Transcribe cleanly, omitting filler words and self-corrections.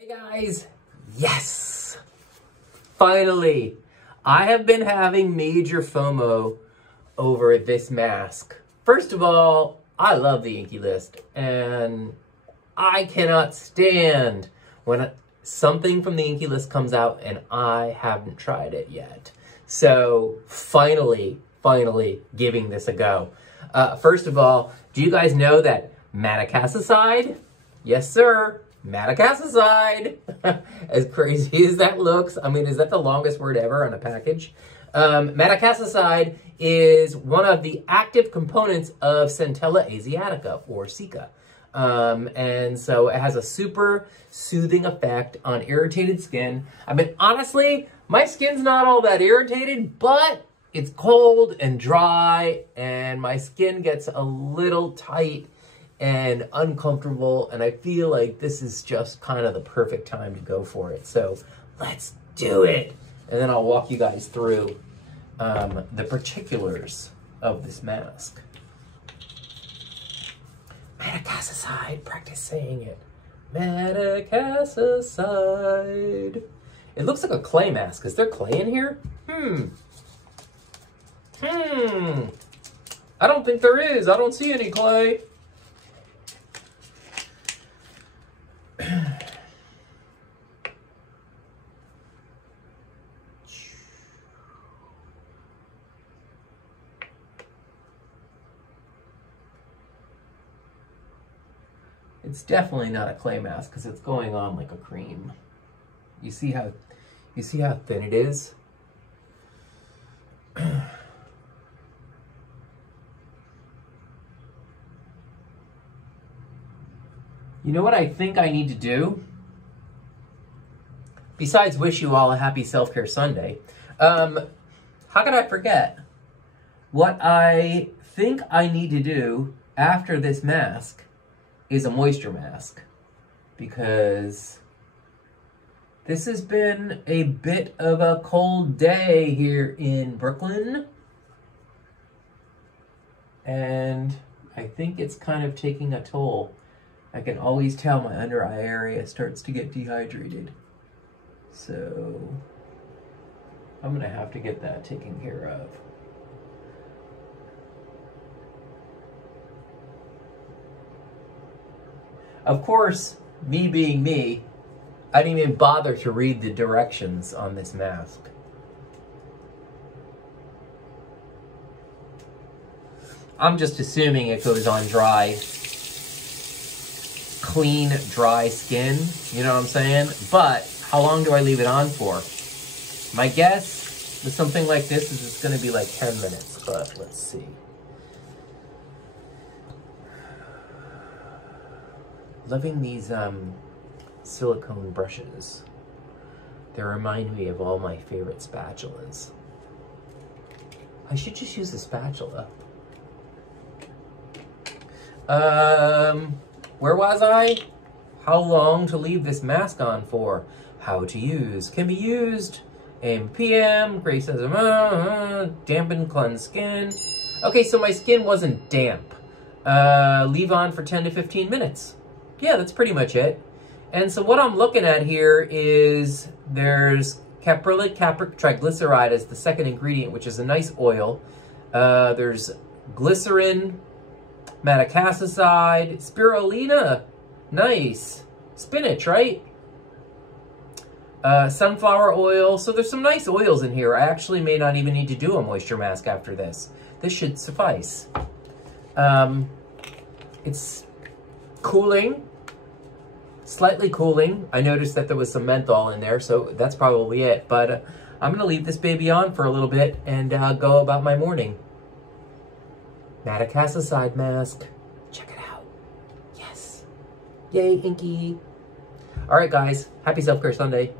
Hey guys, yes, finally, I have been having major FOMO over this mask. First of all, I love the Inkey List, and I cannot stand when something from the Inkey List comes out and I haven't tried it yet. So finally giving this a go. First of all, do you guys know that Madecassoside? Yes, sir. Madecassoside. As crazy as that looks, I mean, is that the longest word ever on a package? Madecassoside is one of the active components of Centella Asiatica, or Cica. And so it has a super soothing effect on irritated skin. I mean, honestly, my skin's not all that irritated, but it's cold and dry, and my skin gets a little tight and uncomfortable, and I feel like this is just kind of the perfect time to go for it. So let's do it. And then I'll walk you guys through the particulars of this mask. Madecassoside, practice saying it. Madecassoside. It looks like a clay mask. Is there clay in here? I don't think there is. I don't see any clay. It's definitely not a clay mask because it's going on like a cream. You see how thin it is? You know what I think I need to do? Besides wish you all a happy Self-Care Sunday, how could I forget? What I think I need to do after this mask is a moisture mask, because this has been a bit of a cold day here in Brooklyn, and I think it's kind of taking a toll. I can always tell my under eye area starts to get dehydrated. So I'm gonna have to get that taken care of. Of course, me being me, I didn't even bother to read the directions on this mask. I'm just assuming it goes on dry, clean, dry skin, you know what I'm saying? But how long do I leave it on for? My guess with something like this is it's gonna be like 10 minutes, but let's see. Loving these silicone brushes. They remind me of all my favorite spatulas. I should just use a spatula. Where was I? How long to leave this mask on for? How to use. Can be used AM, PM, Grace says, dampen, cleanse skin. Okay, so my skin wasn't damp. Leave on for 10 to 15 minutes. Yeah, that's pretty much it. And so what I'm looking at here is there's caprylic triglyceride as the second ingredient, which is a nice oil. There's glycerin, Madecassoside, spirulina, nice. Spinach, right? Sunflower oil. So there's some nice oils in here. I actually may not even need to do a moisture mask after this. This should suffice. It's cooling. Slightly cooling. I noticed that there was some menthol in there, so that's probably it. But I'm going to leave this baby on for a little bit and go about my morning. Madecassoside mask. Check it out. Yes. Yay, Inkey. All right, guys. Happy Self-Care Sunday.